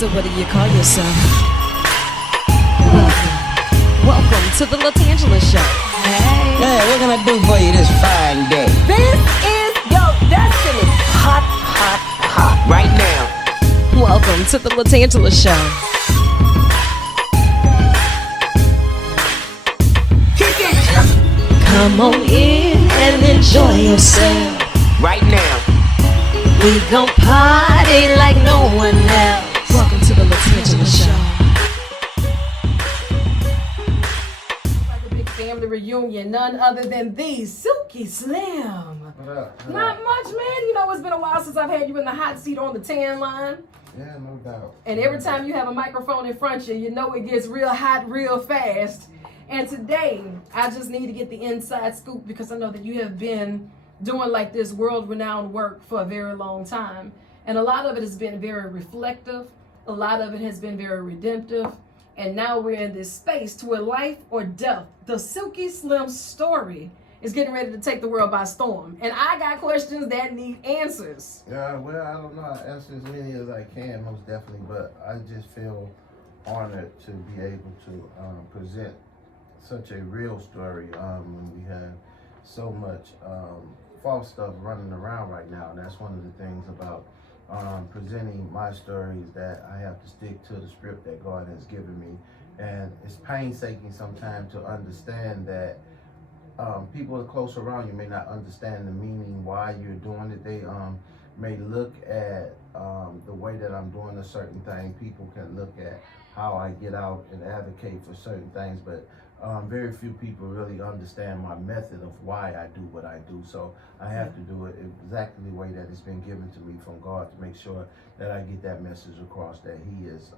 So what do you call yourself? Welcome to the LaTangela Show. Hey. Hey, what can I do for you this fine day? This is your destiny. Hot, hot, hot. Right now. Welcome to the LaTangela Show. Come on in and enjoy yourself. Right now. We gon' party like no one else. Welcome to the LaTangela Show. Like a big family reunion, none other than the Silky Slim. Not much, man. You know, it's been a while since I've had you in the hot seat on the tan line. Yeah, no doubt. And every time you have a microphone in front of you, you know it gets real hot real fast. And today, I just need to get the inside scoop because I know that you have been doing like this world-renowned work for a very long time. And a lot of it has been very reflective. A lot of it has been very redemptive. And now we're in this space to where life or death, the Silky Slim Story, is getting ready to take the world by storm. And I got questions that need answers. Yeah, well, I don't know. I answer as many as I can, most definitely. But I just feel honored to be able to present such a real story when we have so much false stuff running around right now. And that's one of the things about presenting my stories, that I have to stick to the script that God has given me. And it's painstaking sometimes to understand that people close around you may not understand the meaning why you're doing it. They may look at the way that I'm doing a certain thing. People can look at how I get out and advocate for certain things, but very few people really understand my method of why I do what I do. So I have to do it exactly the way that it's been given to me from God to make sure that I get that message across that He is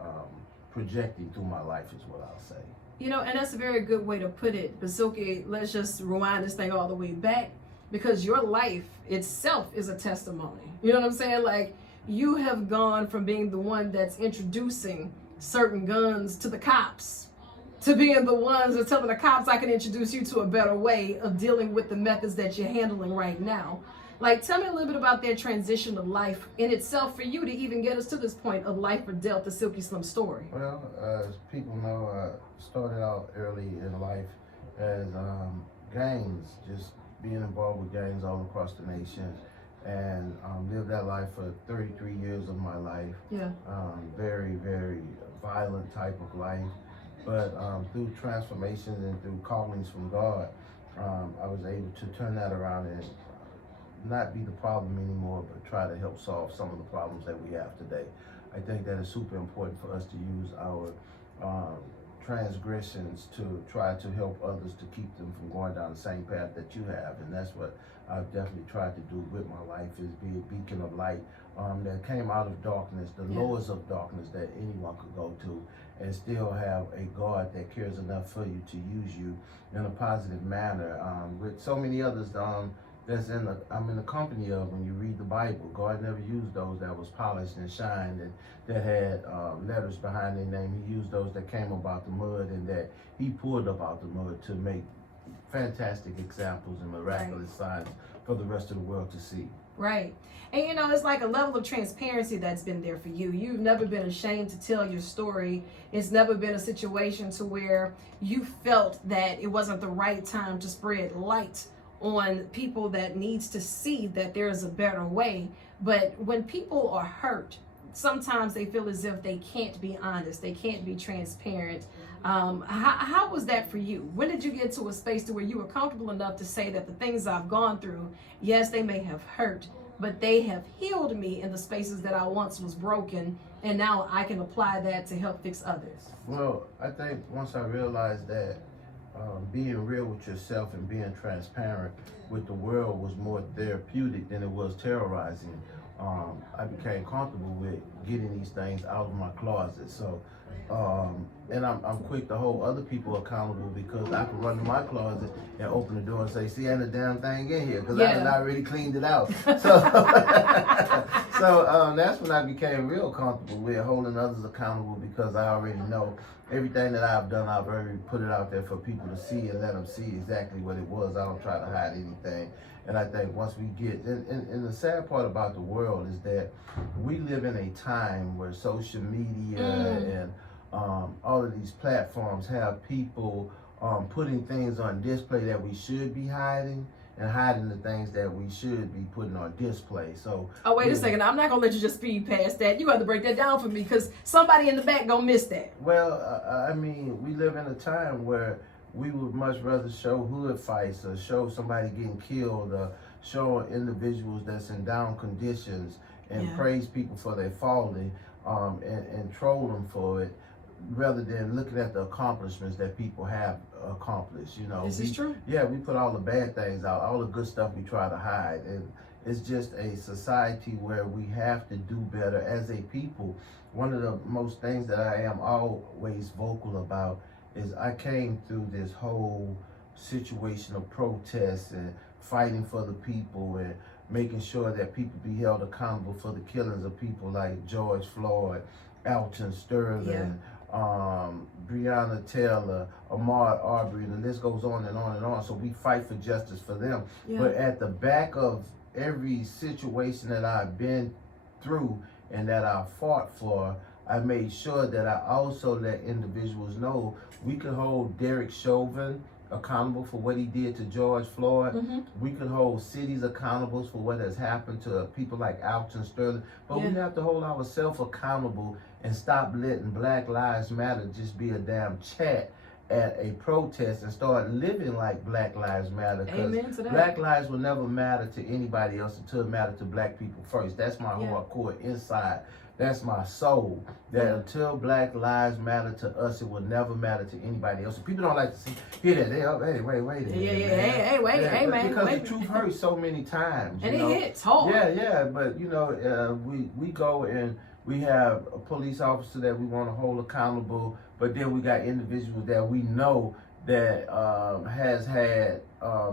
projecting through my life, is what I'll say. You know, and that's a very good way to put it. But Silky, let's just rewind this thing all the way back, because your life itself is a testimony. You know what I'm saying? Like, you have gone from being the one that's introducing certain guns to the cops to being the ones that telling the cops, I can introduce you to a better way of dealing with the methods that you're handling right now. Like, tell me a little bit about that transition of life in itself for you to even get us to this point of life or death, the Silky Slim Story. Well, as people know, I started out early in life as gangs, just being involved with gangs all across the nation, and lived that life for 33 years of my life. Yeah. Very, very violent type of life. But through transformations and through callings from God, I was able to turn that around and not be the problem anymore, but try to help solve some of the problems that we have today. I think that it's super important for us to use our transgressions to try to help others, to keep them from going down the same path that you have. And that's what I've definitely tried to do with my life, is be a beacon of light that came out of darkness, the lowest of darkness that anyone could go to, and still have a God that cares enough for you to use you in a positive manner. With so many others that's I'm in the company of, when you read the Bible, God never used those that was polished and shined and that had letters behind their name. He used those that came about the mud and that He pulled up out the mud to make fantastic examples and miraculous signs for the rest of the world to see. Right. And you know, it's like a level of transparency that's been there for you. You've never been ashamed to tell your story. It's never been a situation to where you felt that it wasn't the right time to spread light on people that needs to see that there is a better way. But when people are hurt, sometimes they feel as if they can't be honest, they can't be transparent. How was that for you? When did you get to a space to where you were comfortable enough to say that the things I've gone through, yes, they may have hurt, but they have healed me in the spaces that I once was broken, and now I can apply that to help fix others? Well, I think once I realized that being real with yourself and being transparent with the world was more therapeutic than it was terrorizing, I became comfortable with getting these things out of my closet. So, and I'm quick to hold other people accountable, because I can run to my closet and open the door and say, see, ain't a damn thing in here, because I had already cleaned it out. So that's when I became real comfortable with holding others accountable, because I already know everything that I've done. I've already put it out there for people to see and let them see exactly what it was. I don't try to hide anything. And I think once we get, and the sad part about the world is that we live in a time where social media and all of these platforms have people putting things on display that we should be hiding, and hiding the things that we should be putting on display. So oh, wait a second, I'm not gonna let you just speed past that. You got to break that down for me, because somebody in the back gonna miss that. Well, I mean, we live in a time where we would much rather show hood fights, or show somebody getting killed, or show individuals that's in down conditions, and praise people for their falling, and troll them for it, rather than looking at the accomplishments that people have accomplished. You know, This is true. Yeah, we put all the bad things out, all the good stuff we try to hide, and it's just a society where we have to do better as a people. One of the most things that I am always vocal about is I came through this whole situation of protests and fighting for the people and making sure that people be held accountable for the killings of people like George Floyd, Alton Sterling, Breonna Taylor, Ahmaud Arbery, and the list goes on and on and on. So we fight for justice for them. But at the back of every situation that I've been through and that I fought for, I made sure that I also let individuals know we could hold Derek Chauvin accountable for what he did to George Floyd. We can hold cities accountable for what has happened to people like Alton Sterling. But we have to hold ourselves accountable and stop letting Black Lives Matter just be a damn chat at a protest, and start living like Black Lives Matter. Because Black lives will never matter to anybody else until it matters to Black people first. That's my hardcore inside. That's my soul. That until Black lives matter to us, it will never matter to anybody else. So people don't like to hear that. Hey, wait a minute. Hey, man. Because the truth hurts so many times. And it hits hard. Yeah. But you know, we go and we have a police officer that we want to hold accountable, but then we got individuals that we know that has had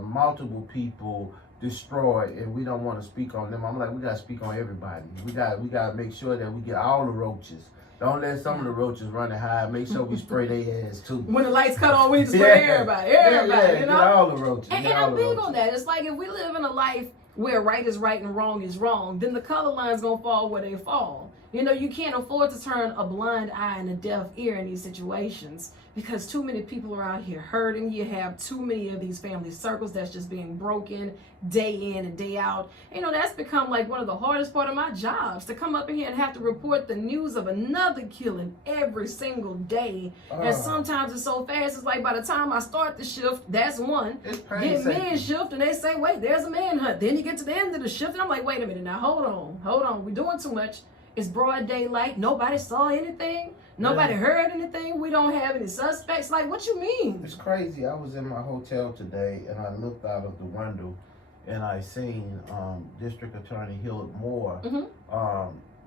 multiple people destroyed, and we don't want to speak on them. I'm like, we got to speak on everybody. We got to make sure that we get all the roaches. Don't let some of the roaches running high. Make sure we spray their ass too. When the lights cut on, we need to spray everybody, you know? Get all the roaches. And I'm big on that. It's like, if we live in a life where right is right and wrong is wrong, then the color line's gonna fall where they fall. You know, you can't afford to turn a blind eye and a deaf ear in these situations, because too many people are out here hurting. You have too many of these family circles that's just being broken day in and day out. You know, that's become like one of the hardest part of my jobs, to come up in here and have to report the news of another killing every single day. And sometimes it's so fast, it's like by the time I start the shift, that's one. Get mid-shift and they say, wait, there's a manhunt. Then you get to the end of the shift and I'm like, wait a minute, now hold on. We're doing too much. It's broad daylight. Nobody saw anything. Nobody heard anything. We don't have any suspects. Like, what you mean? It's crazy. I was in my hotel today and I looked out of the window and I seen District Attorney Hillard Moore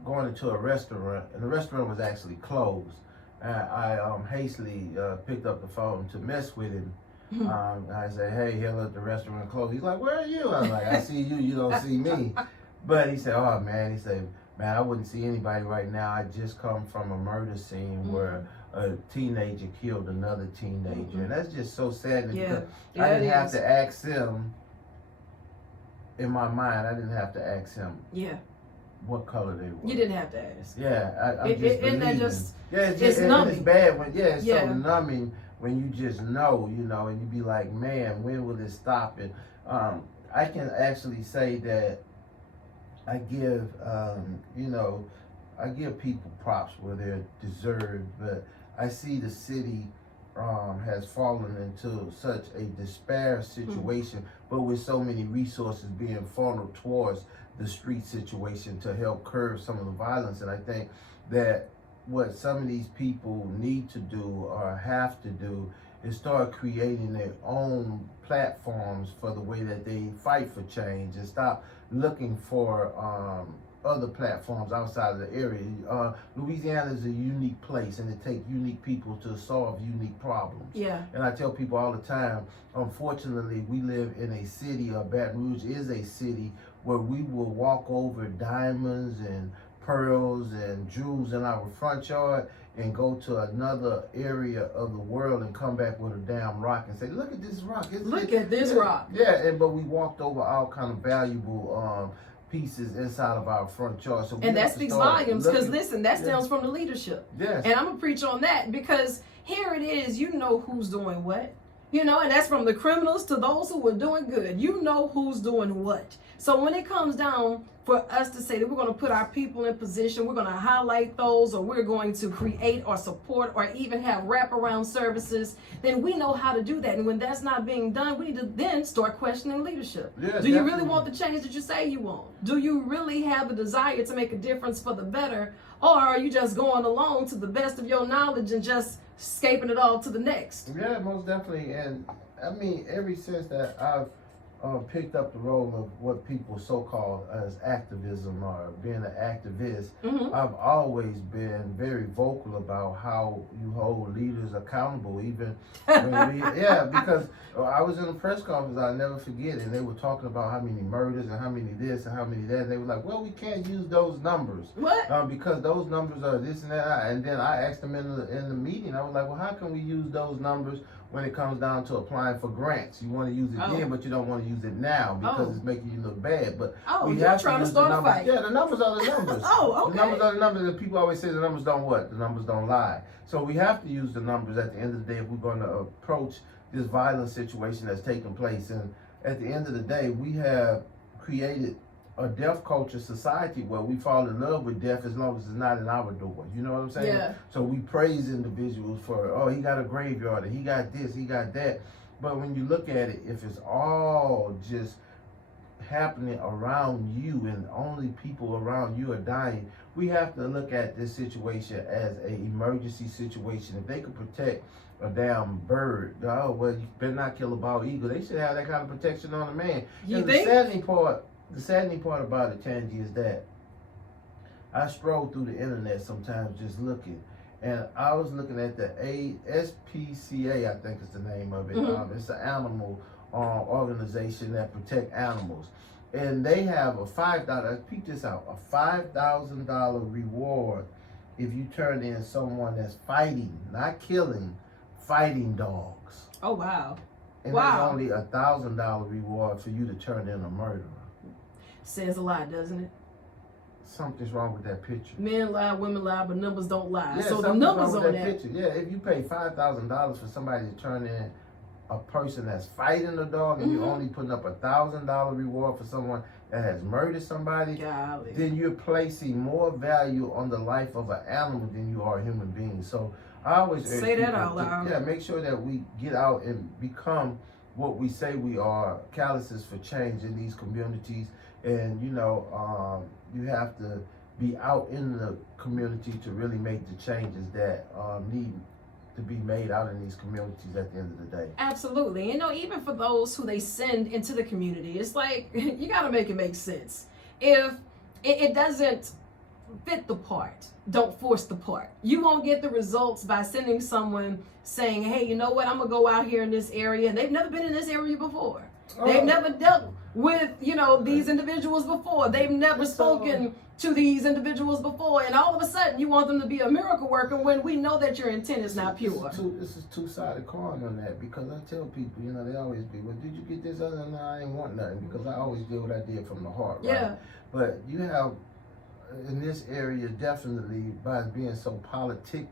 going into a restaurant, and the restaurant was actually closed. And I hastily picked up the phone to mess with him. I said, hey, Hillard, the restaurant closed. He's like, where are you? I was like, I see you, you don't see me. But he said, oh man, man, I wouldn't see anybody right now. I just come from a murder scene where a teenager killed another teenager. And that's just so sad. Because I didn't have to ask him, in my mind, I didn't have to ask him what color they were. You didn't have to ask. Yeah, I'm just Isn't that believing. just, It's numbing. It's bad when, it's so numbing when you just know, you know, and you be like, man, when will this stop? And I can actually say that I give, I give people props where they're deserved, but I see the city has fallen into such a despair situation, but with so many resources being funneled towards the street situation to help curb some of the violence. And I think that what some of these people need to do or have to do is start creating their own platforms for the way that they fight for change, and stop looking for other platforms outside of the area. Louisiana is a unique place, and it takes unique people to solve unique problems. Yeah. And I tell people all the time, unfortunately, we live in a city, Baton Rouge is a city, where we will walk over diamonds and pearls and jewels in our front yard and go to another area of the world and come back with a damn rock and say, look at this rock. Look at this rock. Yeah, but we walked over all kind of valuable pieces inside of our front yard. So and that speaks volumes, because listen, that stems yeah. from the leadership. Yes. And I'm going to preach on that, because here it is, you know who's doing what. You know, and that's from the criminals to those who are doing good. You know who's doing what. So when it comes down for us to say that we're going to put our people in position, we're going to highlight those, or we're going to create or support or even have wraparound services, then we know how to do that. And when that's not being done, we need to then start questioning leadership. Yeah, do you really want the change that you say you want? Do you really have the desire to make a difference for the better? Or are you just going along to the best of your knowledge and just escaping it all to the next? Yeah, most definitely. And I mean, ever since that I've picked up the role of what people so-called as activism or being an activist, I've always been very vocal about how you hold leaders accountable, even when because I was in a press conference, I'll never forget, and they were talking about how many murders and how many this and how many that, and they were like, well, we can't use those numbers. What? Because those numbers are this and that, and then I asked them in the meeting, I was like, well, how can we use those numbers when it comes down to applying for grants? You want to use it then, but you don't want to use it now because it's making you look bad. But we you're have trying to use start the a numbers. fight. Yeah, the numbers are the numbers. Okay. The numbers are the numbers. And people always say the numbers don't what? The numbers don't lie. So we have to use the numbers at the end of the day if we're going to approach this violent situation that's taking place. And at the end of the day, we have created a deaf culture society where we fall in love with death as long as it's not in our door. You know what I'm saying? Yeah. So we praise individuals for, oh, he got a graveyard, and he got this, he got that. But when you look at it, if it's all just happening around you and only people around you are dying, we have to look at this situation as an emergency situation. If they could protect a damn bird, oh, well, you better not kill a bald eagle. They should have that kind of protection on a man. You think? The saddening part about it, Tangi, is that I stroll through the internet sometimes just looking, and I was looking at the SPCA, I think is the name of it. It's an animal organization that protect animals, and they have a $5. Peep this out, a $5,000 reward if you turn in someone that's fighting, not killing, fighting dogs. Oh wow! And there's only a $1,000 reward for you to turn in a murderer. Says a lot, doesn't it? Something's wrong with that picture. Men lie, women lie, but numbers don't lie. Yeah, so the numbers on that picture. Yeah, if you pay $5,000 for somebody to turn in a person that's fighting a dog, and you're only putting up a $1,000 reward for someone that has murdered somebody, then you're placing more value on the life of an animal than you are a human being. So I always say that out loud. Make sure that we get out and become what we say we are, catalysts for change in these communities. And you have to be out in the community to really make the changes that need to be made out in these communities at the end of the day. Absolutely. Even for those who they send into the community, it's like, you got to make it make sense. If it doesn't fit the part, don't force the part. You won't get the results by sending someone saying, hey, you know what, I'm going to go out here in this area, and they've never been in this area before. They've never dealt with, these individuals before. They've never spoken to these individuals before. And all of a sudden, you want them to be a miracle worker when we know that your intent is not pure. This is two-sided coin on that, because I tell people, they always be, well, did you get this other? No, I ain't want nothing, because I always did what I did from the heart, right? Yeah. But you have, in this area, definitely, by being so politic,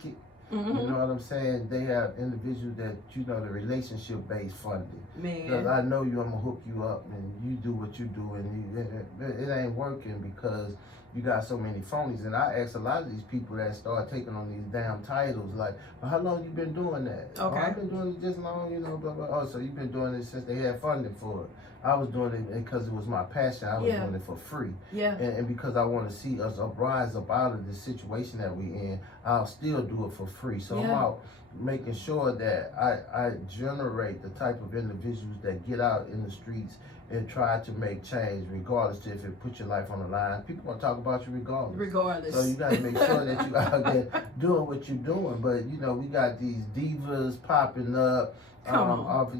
you know what I'm saying? They have individuals that, the relationship-based funding. Man. Because I know you, I'm going to hook you up, and you do what you do, and it ain't working because you got so many phonies. And I ask a lot of these people that start taking on these damn titles, like, well, how long you been doing that? Okay. Oh, I've been doing it this long, blah, blah. Oh, so you've been doing it since they had funding for it. I was doing it because it was my passion. I was doing it for free. Yeah. And because I want to see us rise up out of this situation that we in, I'll still do it for free. So I'm out making sure that I generate the type of individuals that get out in the streets and try to make change, regardless if it puts your life on the line. People gonna talk about you regardless. So you gotta make sure that you out there doing what you're doing. But we got these divas popping up. Off of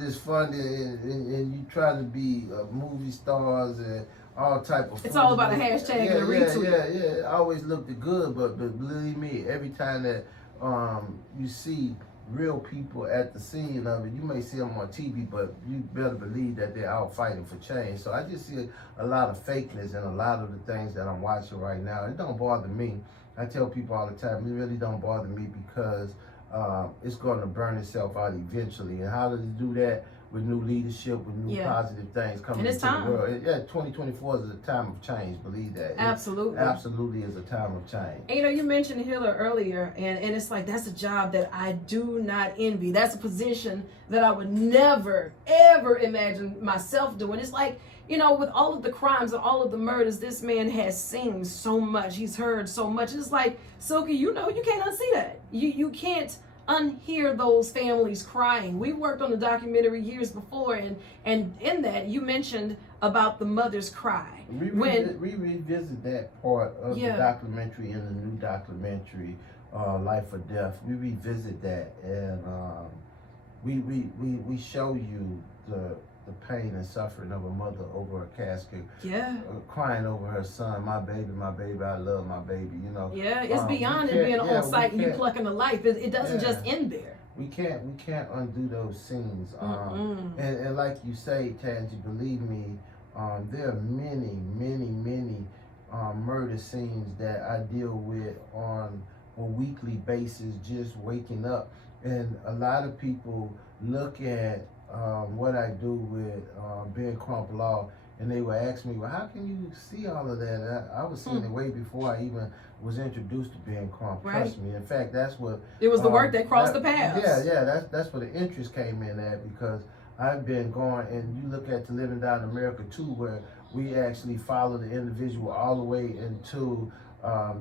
this funding, and you try to be movie stars and all type of. It's all about a hashtag and a retweet. Yeah. It always looked good, but believe me, every time that you see real people at the scene of it, you may see them on TV, but you better believe that they're out fighting for change. So I just see a lot of fakeness in a lot of the things that I'm watching right now. It don't bother me. I tell people all the time, it really don't bother me because it's going to burn itself out eventually. And how does it do that? With new leadership, with new positive things coming into the world. 2024 is a time of change, believe that. Absolutely. It absolutely is a time of change. And, you mentioned Hiller earlier, and it's like, that's a job that I do not envy. That's a position that I would never, ever imagine myself doing. It's like, with all of the crimes and all of the murders, this man has seen so much. He's heard so much. It's like, Silky, you can't unsee that. You can't unhear those families crying. We worked on a documentary years before, and in that you mentioned about the mother's cry. We revisit that part of the documentary in the new documentary, Life or Death. We revisit that, and we show you the pain and suffering of a mother over a casket, crying over her son, my baby, I love my baby, Yeah, it's beyond it being on site and you plucking the life. It doesn't just end there. We can't undo those scenes. And like you say, Tangi, believe me, there are many murder scenes that I deal with on a weekly basis, just waking up. And a lot of people look at what I do with Ben Crump Law, and they would ask me, well, how can you see all of that? I was seeing it way before I even was introduced to Ben Crump. Trust me. In fact, that's what it was the work that crossed the paths. That's where the interest came in at, because I've been going, and you look at To Live and Die in America too, where we actually follow the individual all the way into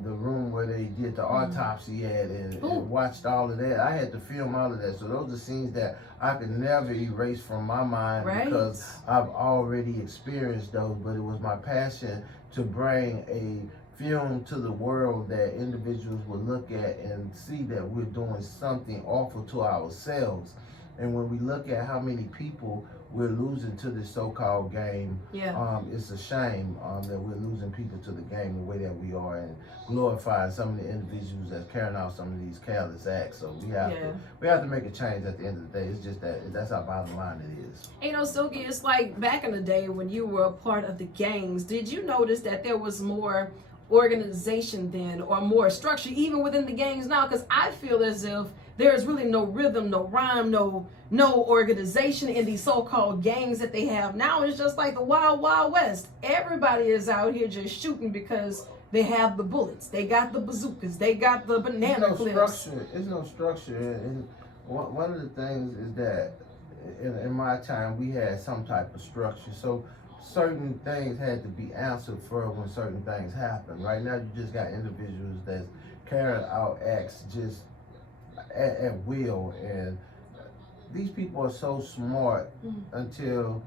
the room where they did the autopsy at, and watched all of that. I had to film all of that. So those are scenes that I could never erase from my mind, because I've already experienced those. But it was my passion to bring a film to the world that individuals would look at and see that we're doing something awful to ourselves. And when we look at how many people we're losing to this so-called game, it's a shame that we're losing people to the game the way that we are, and glorifying some of the individuals that's carrying out some of these careless acts. So we have to make a change at the end of the day. It's just that's our bottom line. It is. Silky, it's like back in the day when you were a part of the gangs, did you notice that there was more organization then, or more structure even within the gangs now? Because I feel as if there's really no rhythm, no rhyme, no organization in these so-called gangs that they have now. It's just like the wild, wild west. Everybody is out here just shooting because they have the bullets, they got the bazookas, they got the banana clips. There's no structure. And one of the things is that in my time we had some type of structure. So certain things had to be answered for when certain things happen. Right now you just got individuals that's carrying out acts just at will, and these people are so smart until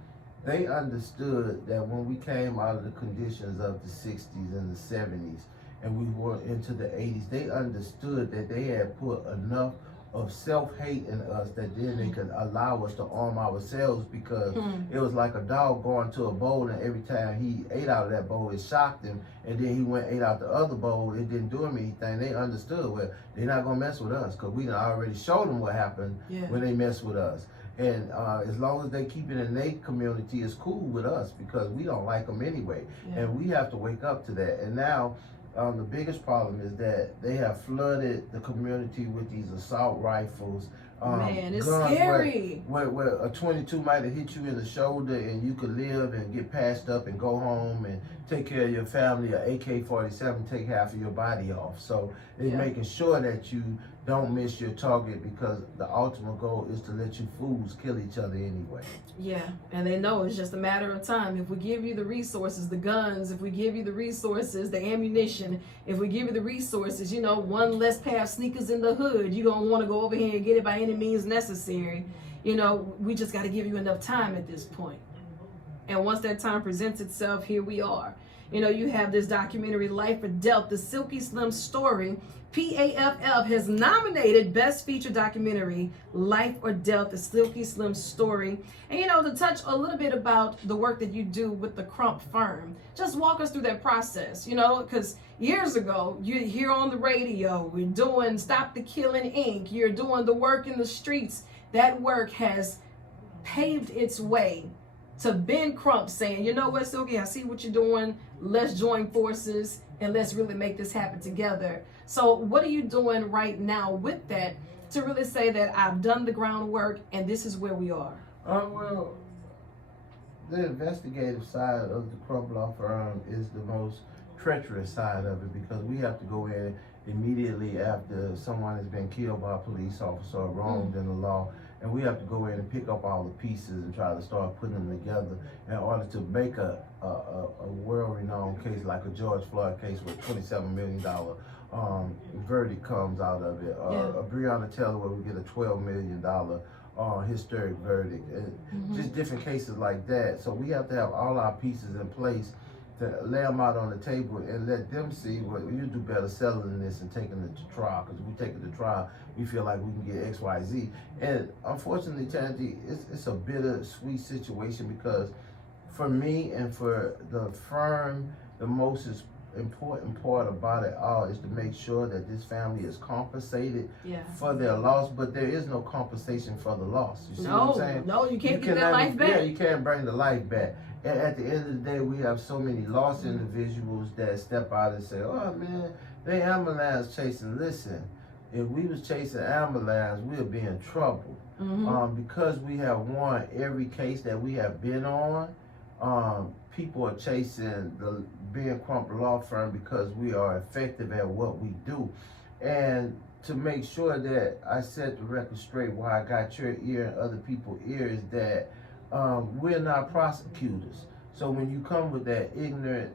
they understood that when we came out of the conditions of the 60s and the 70s and we were into the 80s, they understood that they had put enough of self-hate in us that then they could allow us to arm ourselves, because it was like a dog going to a bowl, and every time he ate out of that bowl it shocked him, and then he went and ate out the other bowl, it didn't do him anything. They understood, well, they're not gonna mess with us because we done already showed them what happened when they mess with us. And as long as they keep it in their community, it's cool with us because we don't like them anyway. And we have to wake up to that. And now the biggest problem is that they have flooded the community with these assault rifles. Man, it's guns scary. Where a 22 might have hit you in the shoulder and you could live and get patched up and go home and take care of your family. An AK-47 take half of your body off. So they're making sure that you don't miss your target, because the ultimate goal is to let you fools kill each other anyway. Yeah, and they know it's just a matter of time. If we give you the resources, the guns, if we give you the resources, the ammunition, if we give you the resources, one less pair of sneakers in the hood, you're going to want to go over here and get it by any means necessary. We just got to give you enough time at this point. And once that time presents itself, here we are. You know, you have this documentary, Life or Death, the Silky Slim Story. PAFF has nominated Best Feature Documentary, Life or Death, the Silky Slim Story. And, you know, to touch a little bit about the work that you do with the Crump firm, just walk us through that process, you know, because years ago, you hear on the radio, we're doing Stop the Killing Inc., you're doing the work in the streets. That work has paved its way to Ben Crump saying, you know what, Silky, I see what you're doing. Let's join forces and let's really make this happen together. So what are you doing right now with that to really say that I've done the groundwork and this is where we are? Well, the investigative side of the Crump Law Firm is the most treacherous side of it, because we have to go in immediately after someone has been killed by a police officer or wronged in the law, and we have to go in and pick up all the pieces and try to start putting them together in order to make a world-renowned case like a George Floyd case with $27 million verdict comes out of it. A Breonna Taylor where we get a $12 million historic verdict. Just different cases like that. So we have to have all our pieces in place to lay them out on the table and let them see what you do better selling this and taking it to trial. Because if we take it to trial, we feel like we can get X, Y, Z. And unfortunately, Tanji, it's a bittersweet situation, because for me and for the firm, the most important part about it all is to make sure that this family is compensated for their loss, but there is no compensation for the loss. You see what I'm saying? No, you can't get that life back. Yeah, you can't bring the life back. And at the end of the day, we have so many lost individuals that step out and say, oh man, they ambulance chasing. Listen, if we was chasing ambulance, we'd be in trouble. Because we have won every case that we have been on, people are chasing the Ben Crump Law Firm because we are effective at what we do. And to make sure that I set the record straight, why I got your ear and other people's ear, is that we're not prosecutors. So when you come with that ignorant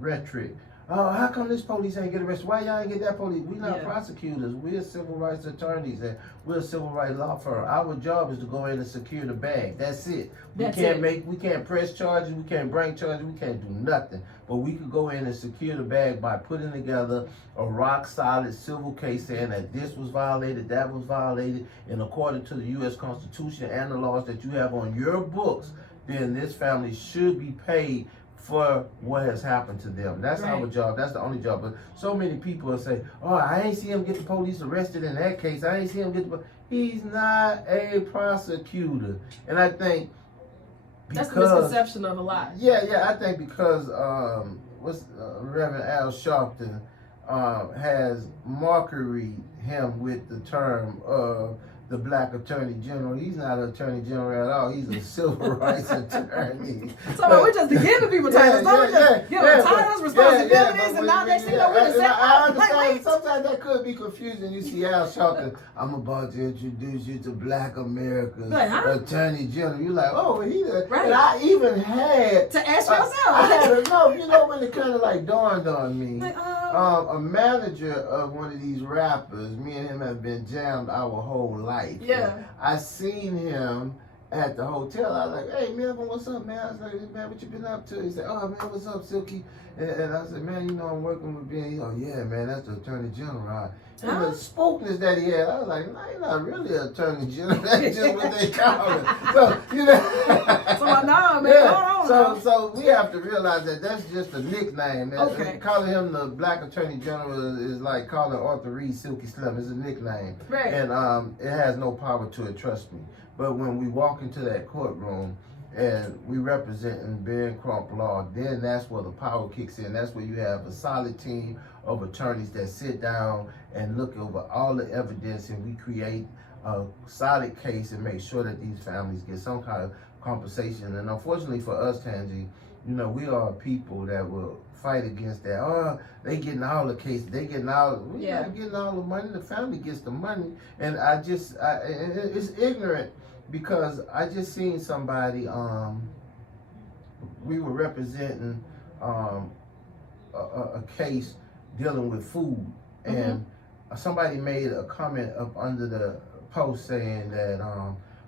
rhetoric, oh, how come this police ain't get arrested? Why y'all ain't get that police? We're not prosecutors. We're civil rights attorneys, and we're a civil rights law firm. Our job is to go in and secure the bag. That's it. We can't press charges, we can't bring charges, we can't do nothing. But we could go in and secure the bag by putting together a rock solid civil case saying that this was violated, that was violated, and according to the U.S. Constitution and the laws that you have on your books, then this family should be paid for what has happened to them. That's our job. That's the only job. But so many people will say, oh, I ain't see him get the police arrested in that case. I ain't see him get the... He's not a prosecutor. And I think because... That's the misconception of a lot. Yeah, I think because Reverend Al Sharpton has mockery him with the term of the black attorney general. He's not an attorney general at all. He's a civil rights attorney. So we're just giving people titles. Titles, responsibilities, and now next thing you know, we're just I understand. Sometimes that could be confusing. You see Al Sharpton, I'm about to introduce you to Black America's attorney general. You're like, oh, he's a... And I even had... To ask yourself. I had to know, you know, when it kind of like dawned on me. A manager of one of these rappers, me and him have been jammed our whole life. I seen him at the hotel. I was like, hey, Melvin, what's up, man? I was like, man, what you been up to? He said, oh, man, what's up, Silky? And I said, man, you know, I'm working with Ben. He goes, yeah, man, that's the attorney general. And the spookness that he had, I was like, no, he's not really an attorney general. That's just what they call it. So, you know. So we have to realize that that's just a nickname. Calling him the Black Attorney General is like calling Arthur Reed Silky Slim. It's a nickname. And it has no power to it, trust me. But when we walk into that courtroom and we representing Ben Crump Law, then that's where the power kicks in. That's where you have a solid team of attorneys that sit down and look over all the evidence, and we create a solid case and make sure that these families get some kind of compensation. And unfortunately for us, Tanji, you know, we are people that will fight against that. Oh, they getting all the cases. They getting all... We're not getting all the money. The family gets the money. And it's ignorant, because I just seen somebody, we were representing a case dealing with food, and somebody made a comment up under the post saying that,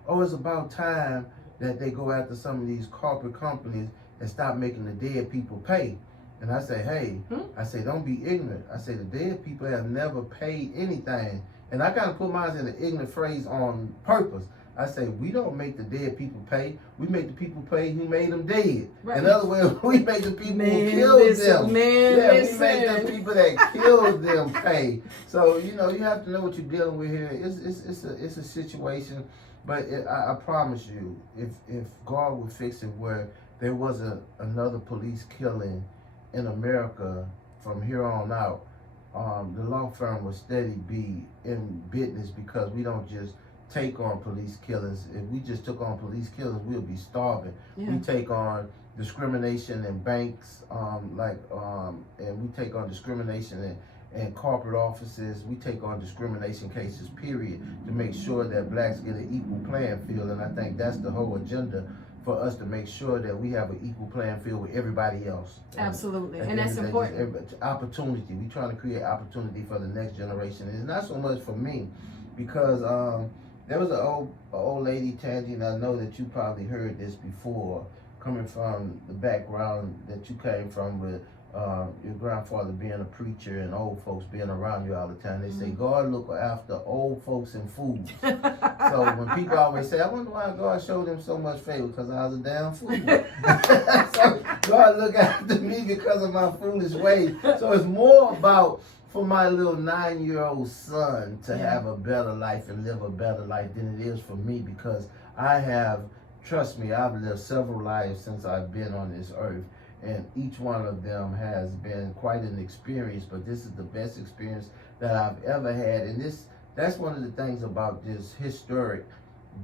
oh, it's about time that they go after some of these corporate companies and stop making the dead people pay. And I say, hey, I say, don't be ignorant. I say, the dead people have never paid anything. And I gotta put mine in the ignorant phrase on purpose. I say, we don't make the dead people pay. We make the people pay who made them dead. Right. In other words, we make the people who killed them. We make the people that killed them pay. So, you know, you have to know what you're dealing with here. It's a situation, but I promise you, if God would fix it where there wasn't another police killing in America from here on out, the law firm will steady be in business, because we don't just take on police killings. If we just took on police killings, we'll be starving. Yeah. We take on discrimination in banks, and we take on discrimination in corporate offices. We take on discrimination cases, period, to make sure that blacks get an equal playing field. And I think that's the whole agenda, for us to make sure that we have an equal playing field with everybody else. Absolutely, and that's important. Opportunity. We trying to create opportunity for the next generation. And it's not so much for me, because there was an old lady, Tangy, and I know that you probably heard this before, coming from the background that you came from, with your grandfather being a preacher and old folks being around you all the time. They say, God look after old folks and fools. So when people always say, I wonder why God showed them so much favor, because I was a damn fool. So God look after me because of my foolish ways. So it's more about, for my little 9-year-old son to have a better life and live a better life than it is for me, because trust me, I've lived several lives since I've been on this earth, and each one of them has been quite an experience, but this is the best experience that I've ever had. And that's one of the things about this historic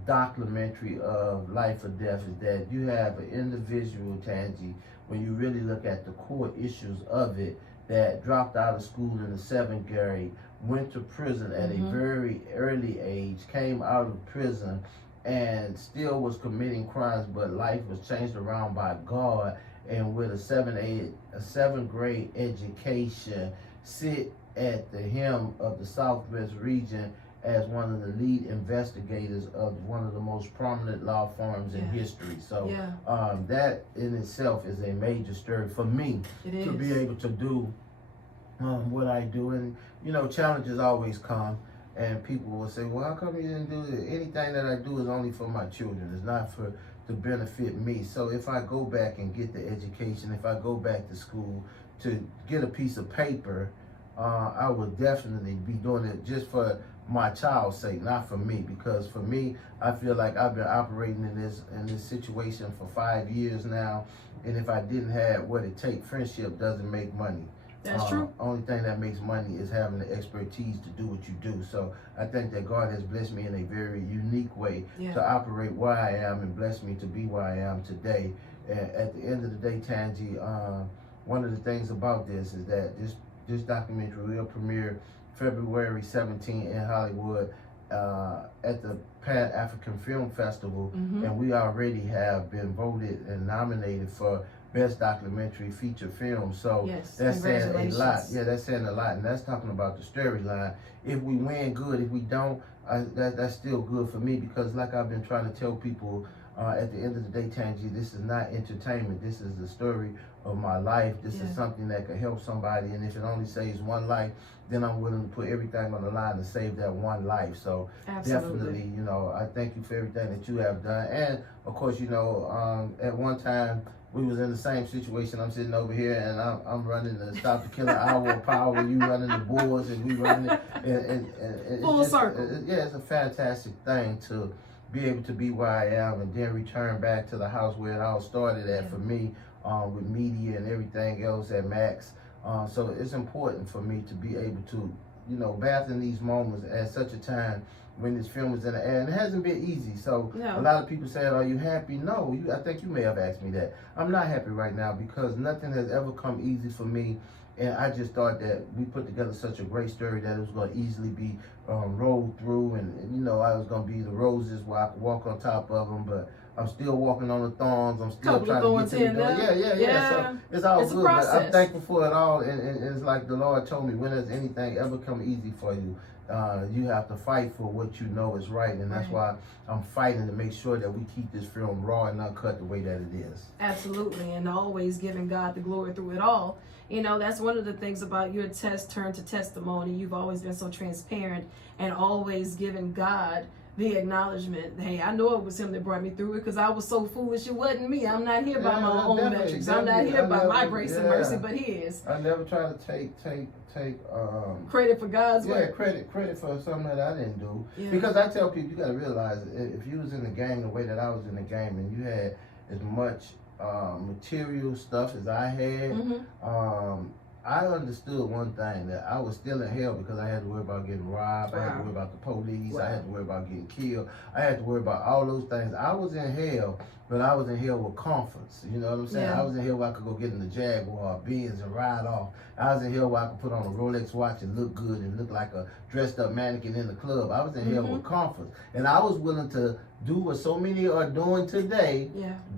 documentary of life or death, is that you have an individual, Tangi, when you really look at the core issues of it, that dropped out of school in the 7th grade, went to prison at a very early age, came out of prison, and still was committing crimes, but life was changed around by God, and with a 7th grade education, sit at the helm of the Southwest region as one of the lead investigators of one of the most prominent law firms in history. So that in itself is a major story for me, to be able to do what I do. And you know, challenges always come, and people will say, well, how come you didn't do it? Anything that I do is only for my children. It's not to benefit me. So if I go back and get the education, if I go back to school to get a piece of paper, I would definitely be doing it just for my child's sake, not for me. Because for me, I feel like I've been operating in this situation for 5 years now, and if I didn't have what it takes, friendship doesn't make money. That's true. Only thing that makes money is having the expertise to do what you do. So I think that God has blessed me in a very unique way to operate where I am, and blessed me to be where I am today. And at the end of the day, Tangi, one of the things about this is that this documentary will premiere February 17 in Hollywood at the Pan-African Film Festival, and we already have been voted and nominated for Best Documentary Feature Film. So that's saying a lot. Yeah, that's saying a lot, and that's talking about the storyline. If we win, good. If we don't, that's still good for me, because like I've been trying to tell people, at the end of the day, Tangi, this is not entertainment. This is the story of my life. This is something that could help somebody, and if it only saves one life, then I'm willing to put everything on the line to save that one life. So definitely, you know, I thank you for everything that you have done. And of course, you know, at one time we was in the same situation. I'm sitting over here and I'm running the Stop the Killing Hour of Power. You running the boards, and we running it. And full circle. It's a fantastic thing to be able to be where I am, and then return back to the house where it all started at for me, with media and everything else at Max. So it's important for me to be able to, you know, bath in these moments at such a time when this film is in the air. And it hasn't been easy. So a lot of people said, are you happy? No, I think you may have asked me that. I'm not happy right now, because nothing has ever come easy for me. And I just thought that we put together such a great story that it was going to easily be rolled through. And, you know, I was going to be the roses where I could walk on top of them. But I'm still walking on the thorns. I'm still Couple of trying thorns to get to the here and door. there. Yeah. So it's all It's a good. But I'm process. thankful for it all. And it's like the Lord told me, when does anything ever come easy for you? You have to fight for what you know is right. And that's why I'm fighting to make sure that we keep this film raw and uncut the way that it is. Absolutely. And always giving God the glory through it all. You know, that's one of the things about your test turned to testimony. You've always been so transparent and always giving God the acknowledgement. Hey, I know it was him that brought me through it, because I was so foolish it wasn't me. I'm not here by my own metrics. I'm not here by my grace and mercy, but his. I never try to take Credit for God's work. credit for something that I didn't do. Yeah. Because I tell people, you gotta realize, if you was in the game the way that I was in the game, and you had as much material stuff as I had, I understood one thing, that I was still in hell because I had to worry about getting robbed, I had to worry about the police, I had to worry about getting killed, I had to worry about all those things. I was in hell, but I was in hell with comforts. You know what I'm saying? Yeah. I was in hell where I could go get in the Jaguar, Benz, and ride off. I was in hell where I could put on a Rolex watch and look good and look like a dressed up mannequin in the club. I was in hell with comforts. And I was willing to do what so many are doing today,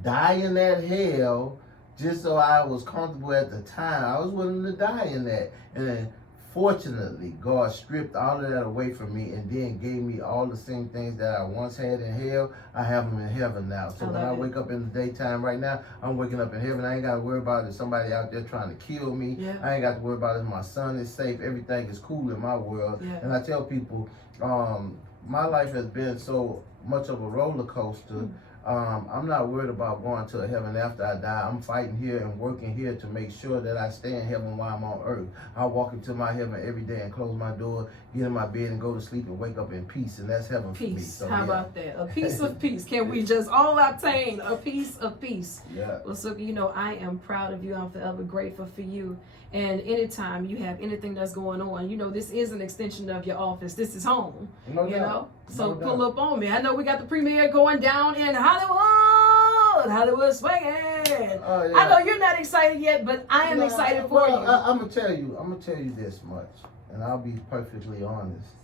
die in that hell, just so I was comfortable at the time. I was willing to die in that. And then fortunately, God stripped all of that away from me and then gave me all the same things that I once had in hell. I have them in heaven now. So when I wake up in the daytime right now, I'm waking up in heaven. I ain't got to worry about if somebody out there trying to kill me. I ain't got to worry about if my son is safe. Everything is cool in my world. And I tell people, my life has been so much of a roller coaster. I'm not worried about going to a heaven after I die. I'm fighting here and working here to make sure that I stay in heaven while I'm on earth. I walk into my heaven every day and close my door, get in my bed and go to sleep and wake up in peace. And that's heaven for me. So, how about that? A piece of peace. Can we just all obtain a piece of peace? Well, Silky, you know, I am proud of you. I'm forever grateful for you. And anytime you have anything that's going on, you know, this is an extension of your office. This is home. You know? So pull up on me. I know we got the premiere going down in Hollywood swinging. I know you're not excited yet, but I am excited for you. I'm gonna tell you this much, and I'll be perfectly honest.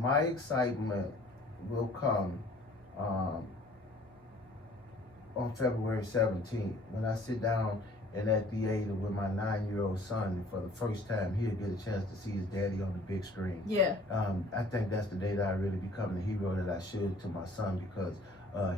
My excitement will come on February 17th when I sit down in that theater with my 9-year-old son, and for the first time he'll get a chance to see his daddy on the big screen. I think that's the day that I really become the hero that I should to my son, because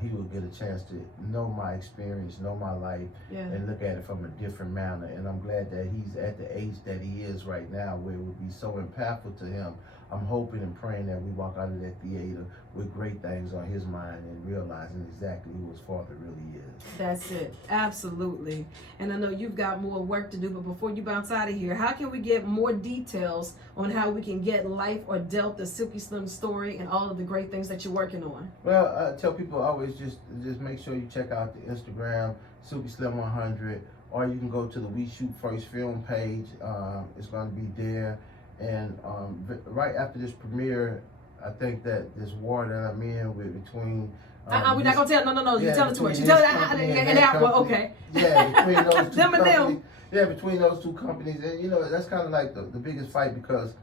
he will get a chance to know my experience, know my life, and look at it from a different manner. And I'm glad that he's at the age that he is right now, where it would be so impactful to him. I'm hoping and praying that we walk out of that theater with great things on his mind and realizing exactly who his father really is. That's it. Absolutely. And I know you've got more work to do, but before you bounce out of here, how can we get more details on how we can get Life or Death, the Silky Slim Story, and all of the great things that you're working on? Well, I tell people always just make sure you check out the Instagram, Silky Slim 100, or you can go to the We Shoot First film page. It's going to be there. And right after this premiere, I think that this war that I'm in between... we're not going to tell... No. You tell it too much. You tell it... okay. Yeah, between those two them companies. Yeah, between those two companies. And, you know, that's kind of like the biggest fight, because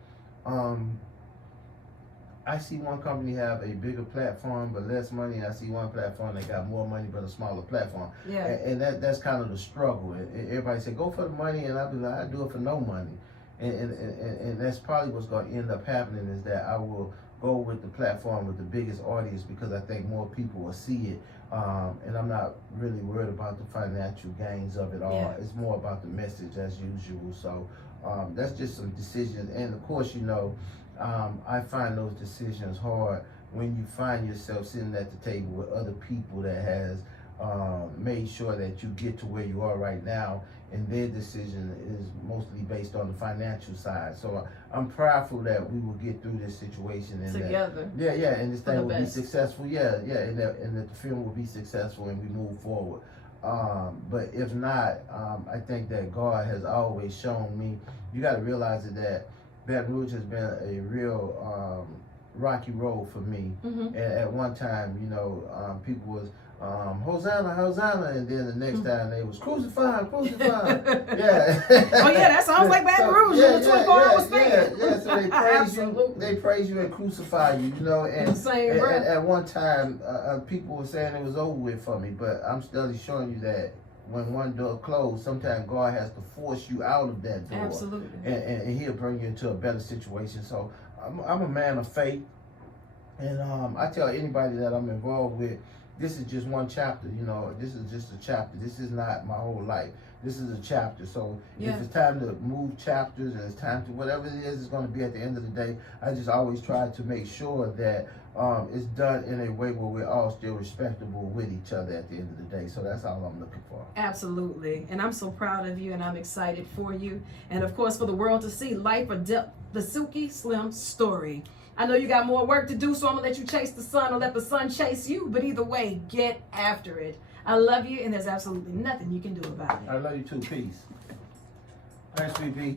I see one company have a bigger platform but less money, and I see one platform that got more money but a smaller platform. And that's kind of the struggle. And everybody say, go for the money, and I'll be like, I do it for no money. And that's probably what's going to end up happening, is that I will go with the platform with the biggest audience, because I think more people will see it. And I'm not really worried about the financial gains of it all. It's more about the message as usual. So that's just some decisions. And of course, you know, I find those decisions hard when you find yourself sitting at the table with other people that has made sure that you get to where you are right now, and their decision is mostly based on the financial side. So I'm prideful that we will get through this situation and together. And this thing will be successful. And that the film will be successful and we move forward. But if not, I think that God has always shown me. You got to realize that Baton Rouge has been a real rocky road for me. And at one time, you know, people was Hosanna, Hosanna, and then the next time they was crucify. That sounds like Baton Rouge in the 24 hour span. So after they praise you, Absolutely. they praise you and crucify you, you know. And Same breath. at one time, people were saying it was over with for me, but I'm steadily showing you that when one door closed, sometimes God has to force you out of that door. Absolutely. And He'll bring you into a better situation. So I'm a man of faith, and I tell anybody that I'm involved with, this is just one chapter. You know, this is just a chapter. This is not my whole life. This is a chapter. So if it's time to move chapters and it's time to whatever it is, it's going to be at the end of the day. I just always try to make sure that it's done in a way where we're all still respectable with each other at the end of the day. So that's all I'm looking for. Absolutely. And I'm so proud of you, and I'm excited for you. And of course, for the world to see Life or Death, the Silky Slim Story. I know you got more work to do, so I'm going to let you chase the sun or let the sun chase you. But either way, get after it. I love you, and there's absolutely nothing you can do about it. I love you too. Peace. Thanks, VP.